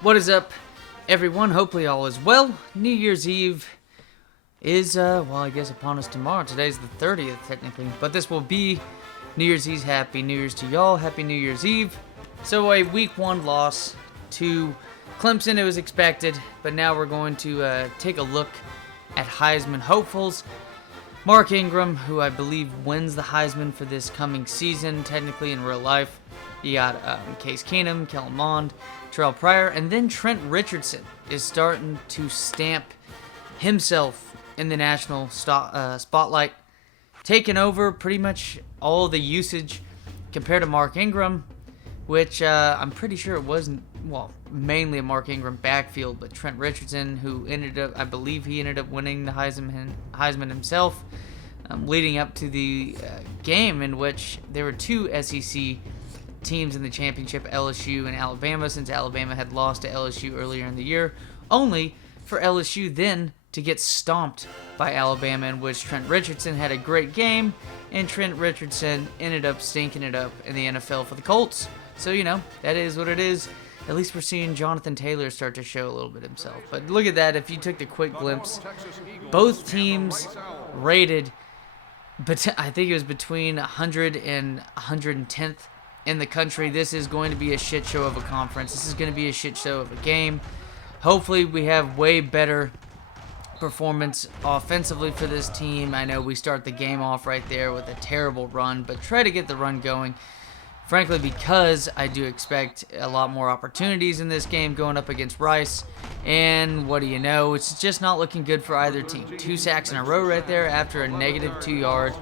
What is up, everyone? Hopefully all is well. New Year's Eve is, well, I guess upon us tomorrow. Today's the 30th, technically. But this will be New Year's Eve. Happy New Year's to y'all. Happy New Year's Eve. So a Week 1 loss to Clemson, it was expected. But now we're going to take a look at Heisman hopefuls. Mark Ingram, who I believe wins the Heisman for this coming season, technically in real life. You got Case Keenum, Kellen Mond, Terrell Pryor, and then Trent Richardson is starting to stamp himself in the national spotlight, taking over pretty much all the usage compared to Mark Ingram, which I'm pretty sure it wasn't, well, mainly a Mark Ingram backfield, but Trent Richardson, who ended up, I believe he ended up winning the Heisman himself, leading up to the game in which there were two SEC teams in the championship, LSU and Alabama, since Alabama had lost to LSU earlier in the year, only for LSU then to get stomped by Alabama, in which Trent Richardson had a great game, and Trent Richardson ended up stinking it up in the NFL for the Colts. So, you know, that is what it is. At least we're seeing Jonathan Taylor start to show a little bit himself. But look at that. If you took the quick glimpse, both teams rated, but I think it was between 100 and 110th in the country. This is going to be a shit show of a conference. This is going to be a shit show of a game. Hopefully we have way better performance offensively for this team. I know we start the game off right there with a terrible run, but try to get the run going. Frankly, because I do expect a lot more opportunities in this game going up against Rice. And what do you know? It's just not looking good for either team. 2 sacks in a row right there after a negative 2-yard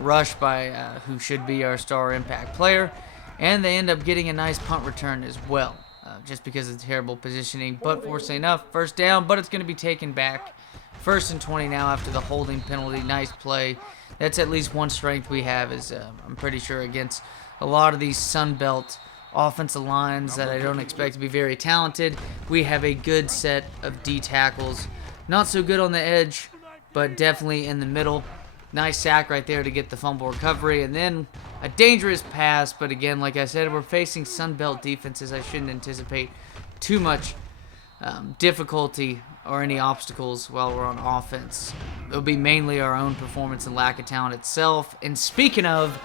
rush by who should be our star impact player. And they end up getting a nice punt return as well, just because of terrible positioning. But fortunately enough, first down, but it's going to be taken back. 1st and 20 now after the holding penalty. Nice play. That's at least one strength we have, is I'm pretty sure against a lot of these Sun Belt offensive lines that I don't expect to be very talented. We have a good set of D tackles. Not so good on the edge, but definitely in the middle. Nice sack right there to get the fumble recovery. And then a dangerous pass, but again, like I said, we're facing Sun Belt defenses. I shouldn't anticipate too much difficulty or any obstacles while we're on offense. It'll be mainly our own performance and lack of talent itself. And speaking of,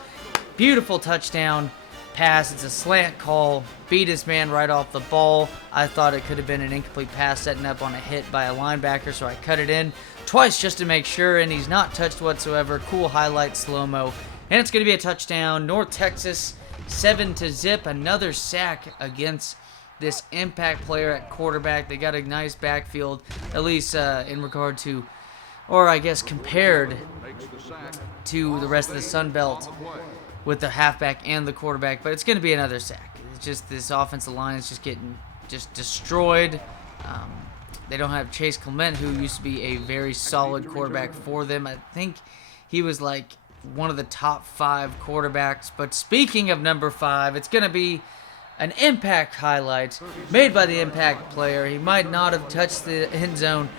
beautiful touchdown pass. It's a slant call. Beat his man right off the ball. I thought it could have been an incomplete pass setting up on a hit by a linebacker, so I cut it in twice just to make sure, and he's not touched whatsoever. Cool highlight slow-mo. And it's going to be a touchdown. North Texas 7-0. Another sack against this impact player at quarterback. They got a nice backfield, at least in regard to, or I guess compared to the rest of the Sun Belt, with the halfback and the quarterback, but it's going to be another sack. It's just this offensive line is just getting destroyed. They don't have Chase Clement, who used to be a very solid quarterback for them. I think he was like one of the top 5 quarterbacks. But speaking of number 5, it's going to be an impact highlight made by the impact player. He might not have touched the end zone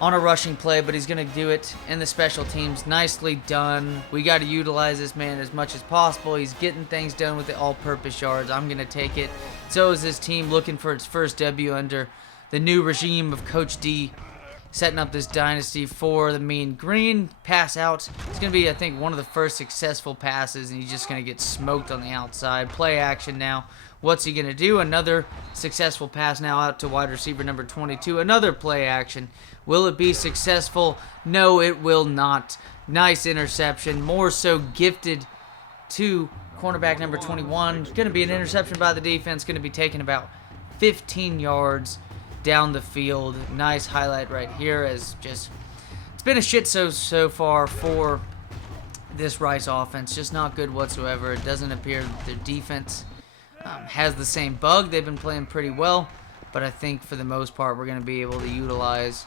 on a rushing play, but he's going to do it in the special teams. Nicely done. We got to utilize this man as much as possible. He's getting things done with the all-purpose yards. I'm going to take it. So is this team, looking for its first W under the new regime of Coach D, setting up this dynasty for the Mean Green. Pass out. It's going to be, I think, one of the first successful passes, and he's just going to get smoked on the outside. Play action now. What's he going to do? Another successful pass now out to wide receiver number 22. Another play action. Will it be successful? No, it will not. Nice interception. More so gifted to cornerback number 21. Going to be an interception by the defense. Going to be taken about 15 yards down the field. Nice highlight right here, as just, it's been a shit so far for this Rice offense. Just not good whatsoever. It doesn't appear that their defense has the same bug. They've been playing pretty well, but I think for the most part we're going to be able to utilize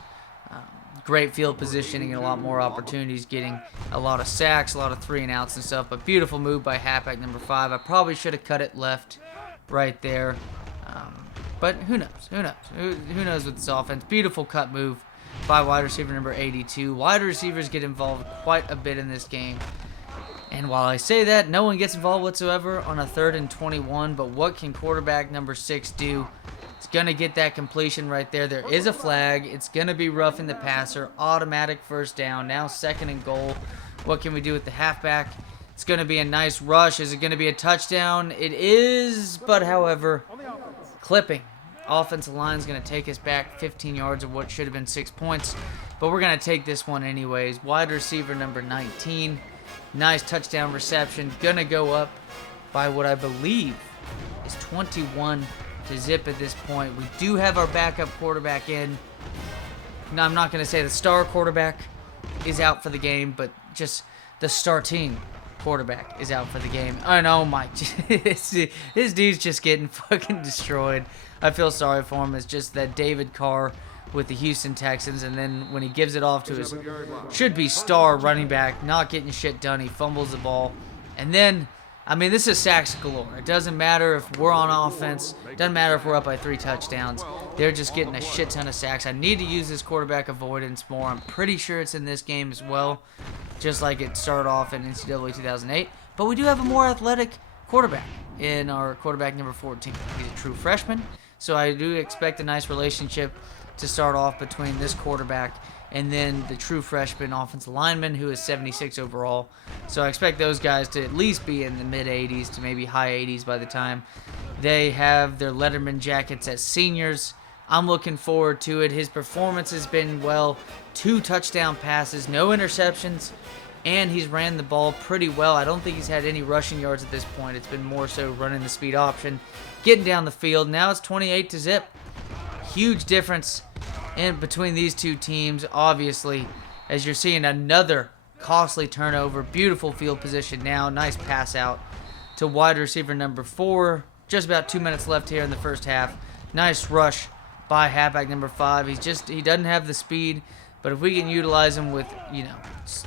great field positioning and a lot more opportunities, getting a lot of sacks, a lot of 3-and-outs and stuff. But beautiful move by halfback number 5. I probably should have cut it left right there, but who knows? Who knows with this offense? Beautiful cut move by wide receiver number 82. Wide receivers get involved quite a bit in this game. And while I say that, no one gets involved whatsoever on a 3rd and 21, but what can quarterback number 6 do It's going to get that completion right there. There is a flag. It's going to be roughing the passer. Automatic first down. Now 2nd and goal. What can we do with the halfback? It's going to be a nice rush. Is it going to be a touchdown? It is, but however, clipping. Offensive line is going to take us back 15 yards of what should have been 6 points. But we're going to take this one anyways. Wide receiver number 19. Nice touchdown reception. Going to go up by what I believe is 21 to zip at this point. We do have our backup quarterback in. Now, I'm not going to say the star quarterback is out for the game, but just the starting quarterback is out for the game. And oh my, this dude's just getting fucking destroyed. I feel sorry for him. It's just that David Carr with the Houston Texans, and then when he gives it off to his should-be star running back, not getting shit done, he fumbles the ball. And then, I mean, this is sacks galore. It doesn't matter if we're on offense. It doesn't matter if we're up by 3 touchdowns. They're just getting a shit ton of sacks. I need to use this quarterback avoidance more. I'm pretty sure it's in this game as well, just like it started off in NCAA 2008. But we do have a more athletic quarterback in our quarterback number 14. He's a true freshman, so I do expect a nice relationship to start off between this quarterback and then the true freshman offensive lineman, who is 76 overall. So I expect those guys to at least be in the mid-80s to maybe high 80s by the time they have their Letterman jackets as seniors. I'm looking forward to it. His performance has been, well, 2 touchdown passes, no interceptions, and he's ran the ball pretty well. I don't think he's had any rushing yards at this point. It's been more so running the speed option, getting down the field. Now it's 28 to zip. Huge difference in between these two teams, obviously, as you're seeing another costly turnover. Beautiful field position now. Nice pass out to wide receiver number 4. Just about 2 minutes left here in the first half. Nice rush by halfback number 5. He doesn't have the speed, but if we can utilize him with,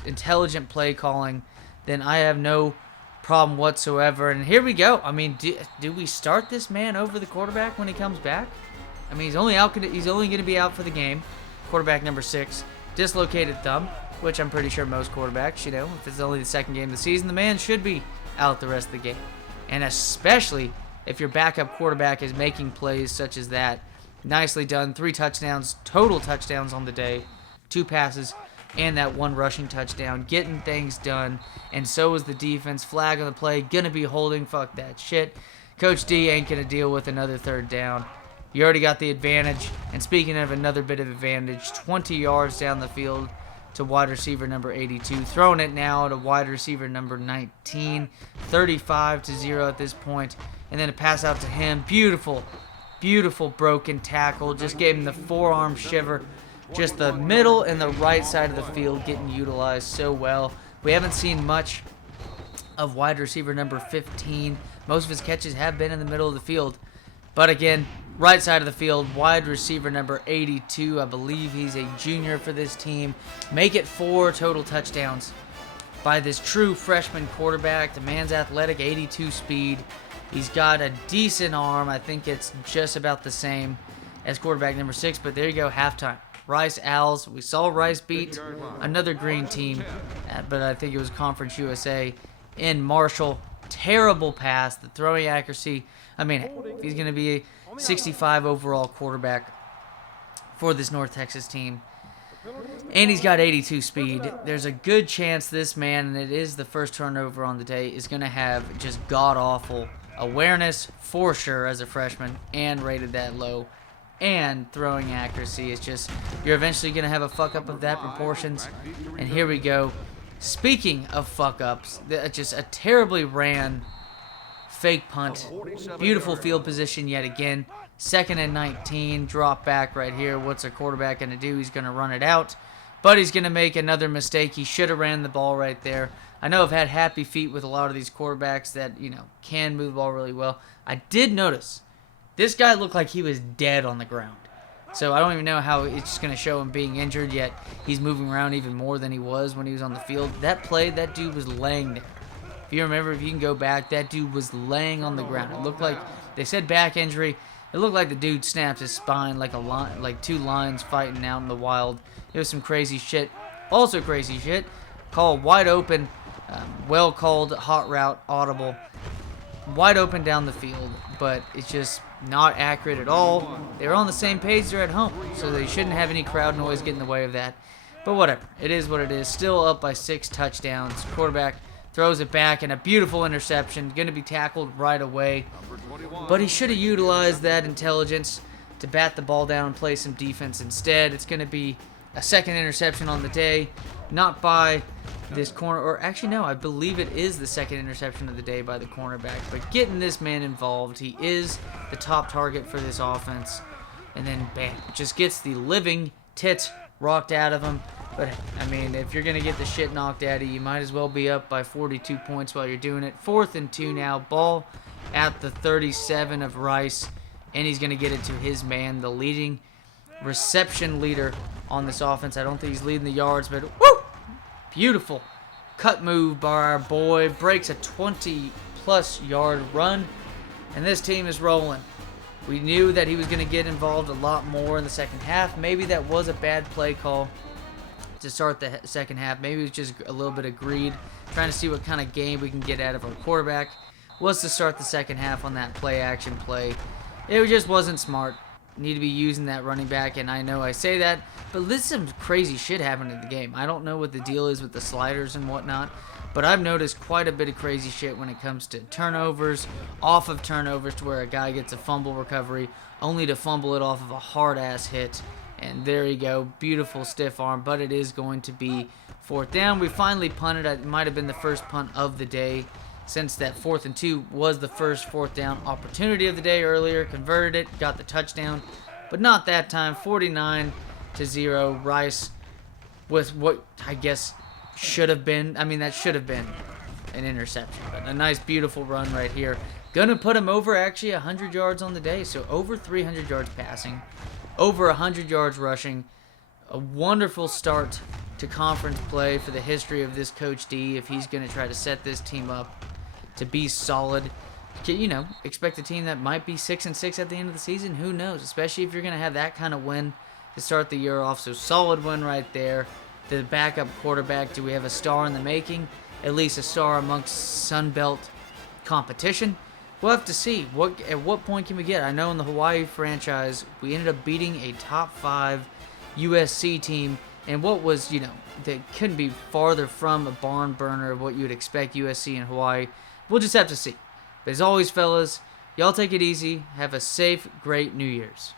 intelligent play calling, then I have no problem whatsoever. And here we go. I mean, do we start this man over the quarterback when he comes back? I mean, he's only going to be out for the game. Quarterback number 6, dislocated thumb, which I'm pretty sure most quarterbacks, if it's only the 2nd game of the season, the man should be out the rest of the game. And especially if your backup quarterback is making plays such as that. Nicely done. 3 touchdowns, total touchdowns on the day, 2 passes, and that 1 rushing touchdown. Getting things done, and so is the defense. Flag on the play, gonna be holding. Fuck that shit. Coach D ain't gonna deal with another 3rd down. You already got the advantage. And speaking of another bit of advantage, 20 yards down the field to wide receiver number 82. Throwing it now to wide receiver number 19. 35 to 0 at this point. And then a pass out to him. Beautiful, beautiful broken tackle. Just gave him the forearm shiver. Just the middle and the right side of the field getting utilized so well. We haven't seen much of wide receiver number 15. Most of his catches have been in the middle of the field. But again, right side of the field, wide receiver number 82. I believe he's a junior for this team. Make it 4 total touchdowns by this true freshman quarterback. The man's athletic, 82 speed. He's got a decent arm. I think it's just about the same as quarterback number 6. But there you go, halftime. Rice Owls. We saw Rice beat another green team, but I think it was Conference USA in Marshall. Terrible pass. The throwing accuracy. I mean, if he's going to be a 65 overall quarterback for this North Texas team, and he's got 82 speed, there's a good chance this man, and it is the first turnover on the day, is going to have just god-awful awareness for sure as a freshman and rated that low. And throwing accuracy is just, you're eventually going to have a fuck-up of that proportions. And here we go. Speaking of fuck-ups, just a terribly ran fake punt. Beautiful field position yet again. 2nd and 19, drop back right here. What's a quarterback going to do? He's going to run it out. But he's going to make another mistake. He should have ran the ball right there. I know I've had happy feet with a lot of these quarterbacks that, can move the ball really well. I did notice this guy looked like he was dead on the ground. So I don't even know how it's going to show him being injured, yet he's moving around even more than he was when he was on the field. That play, that dude was laying there. If you remember, if you can go back, that dude was laying on the ground. It looked like, they said back injury, it looked like the dude snapped his spine like a line, like 2 lions fighting out in the wild. It was some crazy shit. Also crazy shit. Call wide open, well called, hot route, audible. wide open down the field, but it's just not accurate at all. They're on the same page, they're at home, so they shouldn't have any crowd noise get in the way of that. But whatever, it is what it is. Still up by 6 touchdowns. Quarterback throws it back, and a beautiful interception. Going to be tackled right away. But he should have utilized that intelligence to bat the ball down and play some defense instead. It's going to be a second interception on the day, not by this corner, or actually no, I believe it is the second interception of the day by the cornerback. But getting this man involved, he is the top target for this offense. And then bam, just gets the living tits rocked out of him. But I mean, if you're gonna get the shit knocked out of you, you might as well be up by 42 points while you're doing it. 4th and 2 now, ball at the 37 of Rice, and he's gonna get it to his man, the leading reception leader on this offense. I don't think he's leading the yards, but woo! Beautiful cut move by our boy. Breaks a 20-plus yard run, and this team is rolling. We knew that he was going to get involved a lot more in the second half. Maybe that was a bad play call to start the second half. Maybe it was just a little bit of greed, trying to see what kind of game we can get out of our quarterback. Was to start the second half on that play-action play. It just wasn't smart. Need to be using that running back, and I know I say that, but this is some crazy shit happened in the game. I don't know what the deal is with the sliders and whatnot, but I've noticed quite a bit of crazy shit when it comes to turnovers, off of turnovers, to where a guy gets a fumble recovery only to fumble it off of a hard-ass hit. And there you go, beautiful stiff arm, but it is going to be 4th down. We finally punted. It might have been the first punt of the day, since that 4th and 2 was the first 4th down opportunity of the day earlier. Converted it, got the touchdown, but not that time. 49-0. Rice with what I guess should have been, that should have been an interception, but a nice, beautiful run right here. Gonna put him over actually 100 yards on the day, so over 300 yards passing, over 100 yards rushing. A wonderful start to conference play for the history of this Coach D, if he's gonna try to set this team up to be solid. Expect a team that might be 6-6 at the end of the season. Who knows? Especially if you're gonna have that kind of win to start the year off. So solid win right there. The backup quarterback, do we have a star in the making? At least a star amongst Sunbelt competition? We'll have to see. At what point can we get? I know in the Hawaii franchise, we ended up beating a top 5 USC team, and what was, that couldn't be farther from a barn burner of what you would expect USC and Hawaii. We'll just have to see. But as always, fellas, y'all take it easy. Have a safe, great New Year's.